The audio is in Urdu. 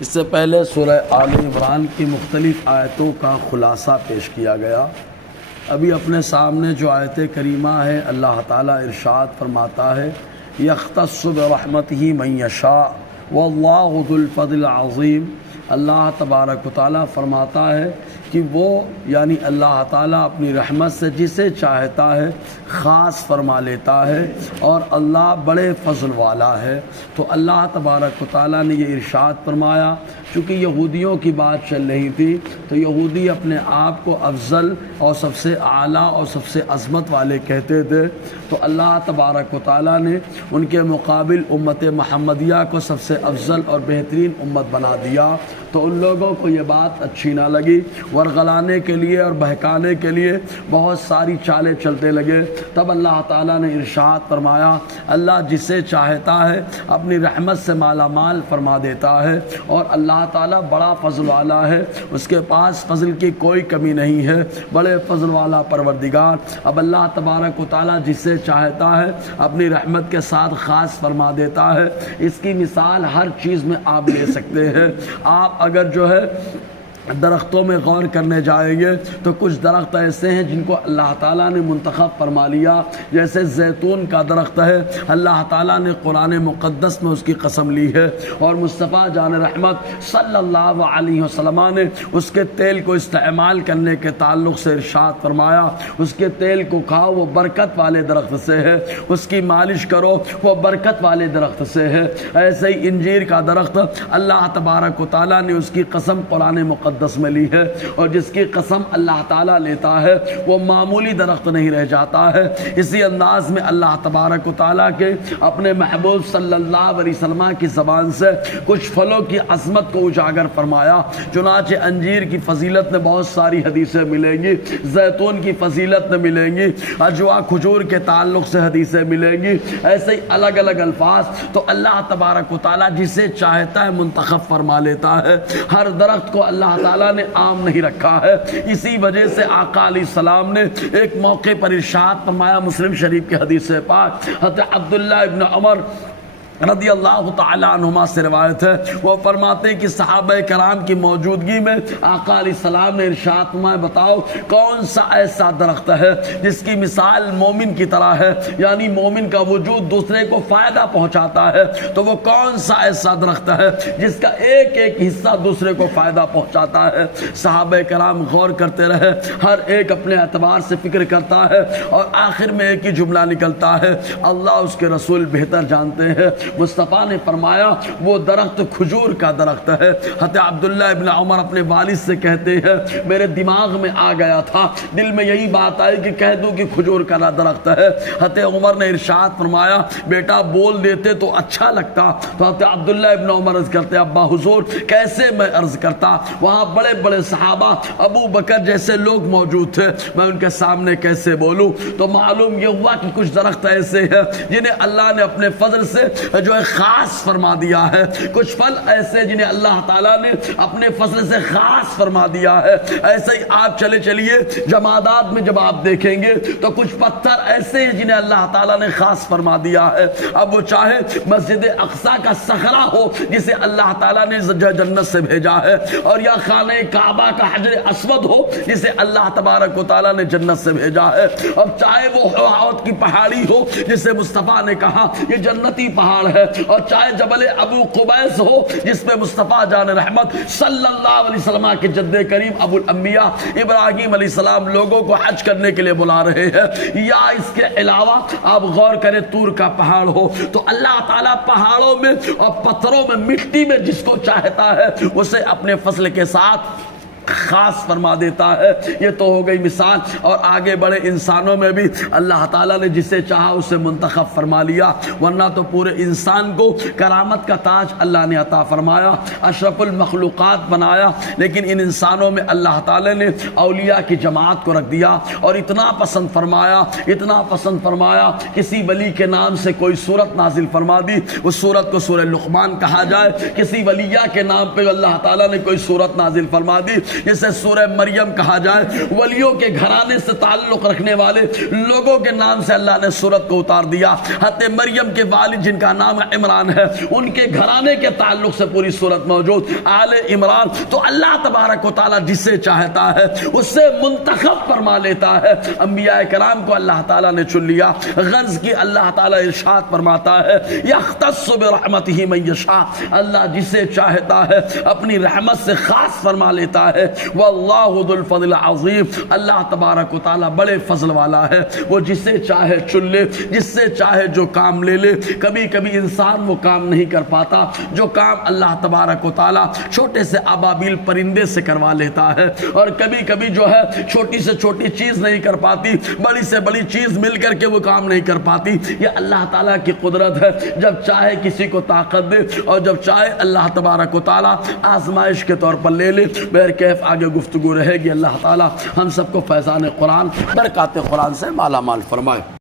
اس سے پہلے سورہ آل عمران کی مختلف آیتوں کا خلاصہ پیش کیا گیا۔ ابھی اپنے سامنے جو آیت کریمہ ہے، اللہ تعالیٰ ارشاد فرماتا ہے یختص برحمتہ من یشاء واللہ ذو الفضل العظیم۔ اللہ تبارک و تعالیٰ فرماتا ہے کہ وہ یعنی اللہ تعالیٰ اپنی رحمت سے جسے چاہتا ہے خاص فرما لیتا ہے، اور اللہ بڑے فضل والا ہے۔ تو اللہ تبارک و تعالیٰ نے یہ ارشاد فرمایا، چونکہ یہودیوں کی بات چل رہی تھی تو یہودی اپنے آپ کو افضل اور سب سے اعلیٰ اور سب سے عظمت والے کہتے تھے، تو اللہ تبارک و تعالیٰ نے ان کے مقابل امت محمدیہ کو سب سے افضل اور بہترین امت بنا دیا۔ تو ان لوگوں کو یہ بات اچھی نہ لگی، ورغلانے کے لیے اور بہکانے کے لیے بہت ساری چالیں چلتے لگے۔ تب اللہ تعالیٰ نے ارشاد فرمایا، اللہ جسے چاہتا ہے اپنی رحمت سے مالا مال فرما دیتا ہے، اور اللہ تعالیٰ بڑا فضل والا ہے، اس کے پاس فضل کی کوئی کمی نہیں ہے، بڑے فضل والا پروردگار۔ اب اللہ تبارک و تعالیٰ جسے چاہتا ہے اپنی رحمت کے ساتھ خاص فرما دیتا ہے۔ اس کی مثال ہر چیز میں آپ لے سکتے ہیں۔ آپ اگر جو ہے درختوں میں غور کرنے جائیں گے تو کچھ درخت ایسے ہیں جن کو اللہ تعالیٰ نے منتخب فرما لیا، جیسے زیتون کا درخت ہے، اللہ تعالیٰ نے قرآن مقدس میں اس کی قسم لی ہے، اور مصطفیٰ جان رحمت صلی اللہ علیہ وسلم نے اس کے تیل کو استعمال کرنے کے تعلق سے ارشاد فرمایا، اس کے تیل کو کھاؤ وہ برکت والے درخت سے ہے، اس کی مالش کرو وہ برکت والے درخت سے ہے۔ ایسے ہی انجیر کا درخت اللہ تبارک و تعالیٰ نے اس کی قسم قرآن مقدس میں لی ہے، اور جس کی قسم اللہ تعالیٰ لیتا ہے وہ معمولی درخت نہیں رہ جاتا ہے۔ اسی انداز میں اللہ تبارک و تعالیٰ کے اپنے محبوب صلی اللہ علیہ وسلم کی زبان سے کچھ پھلوں کی عظمت کو اجاگر فرمایا۔ چنانچہ انجیر کی فضیلت میں بہت ساری حدیثیں ملیں گی، زیتون کی فضیلت میں ملیں گی، اجوا کھجور کے تعلق سے حدیثیں ملیں گی، ایسے ہی الگ الگ الفاظ۔ تو اللہ تبارک و تعالیٰ جسے چاہتا ہے منتخب فرما لیتا ہے۔ ہر درخت کو اللہ تعالیٰ نے عام نہیں رکھا ہے، اسی وجہ سے آقا علیہ السلام نے ایک موقع پر ارشاد فرمایا، مسلم شریف کی حدیث پاک حضرت عبداللہ ابن عمر رضی اللہ تعالیٰ عنہما سے روایت ہے، وہ فرماتے ہیں کہ صحابہ کرام کی موجودگی میں آقا علیہ السلام نے ارشاد فرمایا، بتاؤ کون سا ایسا درخت ہے جس کی مثال مومن کی طرح ہے، یعنی مومن کا وجود دوسرے کو فائدہ پہنچاتا ہے، تو وہ کون سا ایسا درخت ہے جس کا ایک ایک حصہ دوسرے کو فائدہ پہنچاتا ہے۔ صحابہ کرام غور کرتے رہے، ہر ایک اپنے اعتبار سے فکر کرتا ہے، اور آخر میں ایک ہی جملہ نکلتا ہے، اللہ اس کے رسول بہتر جانتے ہیں۔ مصطفیٰ نے فرمایا وہ درخت کھجور کا درخت ہے۔ حضرت عبداللہ ابن عمر اپنے والد سے کہتے ہیں، میرے دماغ میں آ گیا تھا، دل میں یہی بات آئی کہ کہہ دوں کہ کھجور کا درخت ہے۔ حضرت عمر نے ارشاد فرمایا، بیٹا بول دیتے تو اچھا لگتا۔ تو حضرت عبداللہ ابن عمر عرض کرتے، ابا حضور کیسے میں عرض کرتا، وہاں بڑے بڑے صحابہ ابو بکر جیسے لوگ موجود تھے، میں ان کے سامنے کیسے بولوں؟ تو معلوم یہ ہوا کہ کچھ درخت ایسے ہیں جنہیں اللہ نے اپنے فضل سے جو ہے خاص فرما دیا ہے، کچھ پھل ایسے جنہیں اللہ تعالیٰ نے اپنے فضل سے خاص فرما دیا ہے۔ ایسے ہی آپ چلیے جمادات میں جب آپ دیکھیں گے تو کچھ پتھر ایسے ہیں جنہیں اللہ تعالیٰ نے خاص فرما دیا ہے۔ اب وہ چاہے مسجد اقصی کا صخرہ ہو جسے اللہ تعالیٰ نے جنت سے بھیجا ہے، اور یا خانہ کعبہ کا حجر اسود ہو جسے اللہ تبارک و تعالیٰ نے جنت سے بھیجا ہے، اور چاہے وہ احد کی پہاڑی ہو جسے مصطفیٰ نے کہا یہ جنتی پہاڑ ہے، اور چاہے جبل ابو قبیس ہو جس میں مصطفیٰ جان رحمت صلی اللہ علیہ وسلم کے جد کریم ابو الانبیاء ابراہیم علیہ السلام لوگوں کو حج کرنے کے لیے بلا رہے ہیں، یا اس کے علاوہ آپ غور کریں طور کا پہاڑ ہو، تو اللہ تعالیٰ پہاڑوں میں اور پتھروں میں مٹی میں جس کو چاہتا ہے اسے اپنے فضل کے ساتھ خاص فرما دیتا ہے۔ یہ تو ہو گئی مثال، اور آگے بڑے انسانوں میں بھی اللہ تعالیٰ نے جسے چاہا اسے منتخب فرما لیا، ورنہ تو پورے انسان کو کرامت کا تاج اللہ نے عطا فرمایا، اشرف المخلوقات بنایا، لیکن ان انسانوں میں اللہ تعالیٰ نے اولیاء کی جماعت کو رکھ دیا، اور اتنا پسند فرمایا کسی ولی کے نام سے کوئی سورت نازل فرما دی، اس سورت کو سورہ لقمان کہا جائے، کسی ولیہ کے نام پہ اللہ تعالیٰ نے کوئی سورت نازل فرما دی، جسے سورہ مریم کہا جائے، ولیوں کے گھرانے سے تعلق رکھنے والے لوگوں کے نام سے اللہ نے سورت کو اتار دیا۔ حضرت مریم کے والد جن کا نام عمران ہے، ان کے گھرانے کے تعلق سے پوری سورت موجود، آل عمران۔ تو اللہ تبارک و تعالیٰ جسے چاہتا ہے اس سے منتخب فرما لیتا ہے۔ انبیاء کرام کو اللہ تعالیٰ نے چن لیا۔ غرض کی اللہ تعالیٰ ارشاد فرماتا ہے یختص برحمتہ من یشاء، اللہ جسے چاہتا ہے اپنی رحمت سے خاص فرما لیتا ہے۔ واللہ ذو الفضل العظیم، اللہ تبارک و تعالیٰ بڑے فضل والا ہے، وہ جسے چاہے چن لے، جس سے چاہے جو کام لے لے۔ کبھی کبھی انسان وہ کام نہیں کر پاتا جو کام اللہ تبارک و تعالیٰ چھوٹے سے ابابیل پرندے سے کروا لیتا ہے، اور کبھی کبھی جو ہے چھوٹی سے چھوٹی چیز نہیں کر پاتی، بڑی سے بڑی چیز مل کر کے وہ کام نہیں کر پاتی۔ یہ اللہ تعالیٰ کی قدرت ہے، جب چاہے کسی کو طاقت دے اور جب چاہے اللہ تبارک و تعالیٰ آزمائش کے طور پر لے لے۔ بہرکیف آگے گفتگو رہے گی۔ اللہ تعالیٰ ہم سب کو فیضان قرآن، برکات قرآن سے مالا مال فرمائے۔